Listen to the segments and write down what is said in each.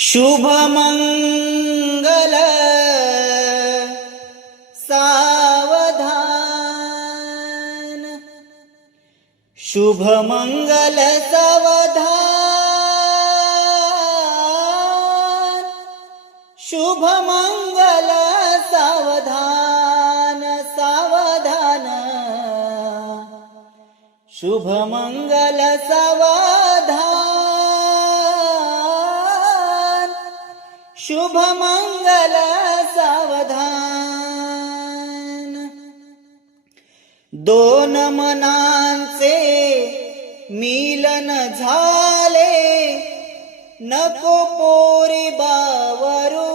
शुभमंगल सावधान। शुभमंगल सावधान। शुभमंगल सावधान सावधान। शुभमंगल सावधान। शुभमंगल सावधान. दोन मनांचे मिलन झाले नको पोरी बावरू.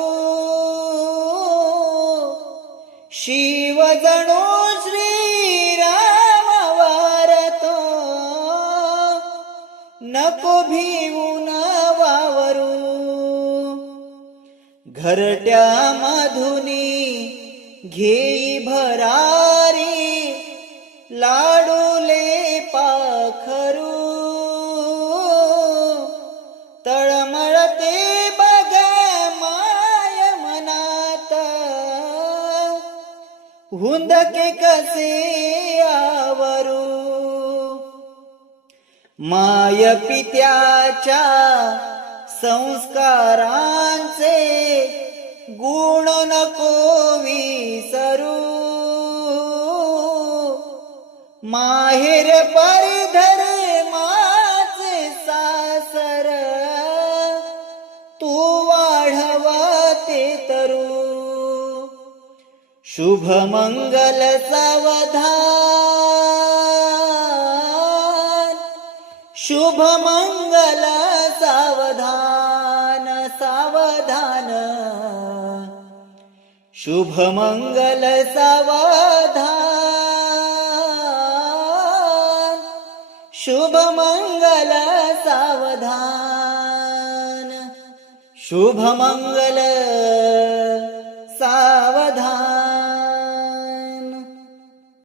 शिव जणू श्रीराम वारतो नको भिवून घरट्या माधुनी घेई भरारी लाडूले पाखरू. तळमळते बघ माय मनात. हुंदके कसे आवरू. माय पित्याच्या संस्कारांचे गुण नको विसरू माहेर परिधर माझे सासर तू वाढवते तरू. शुभमंगल सावधान. शुभमंगल सावधान सावधान. शुभमंगल सावधान शुभमंगल सावधान शुभमंगल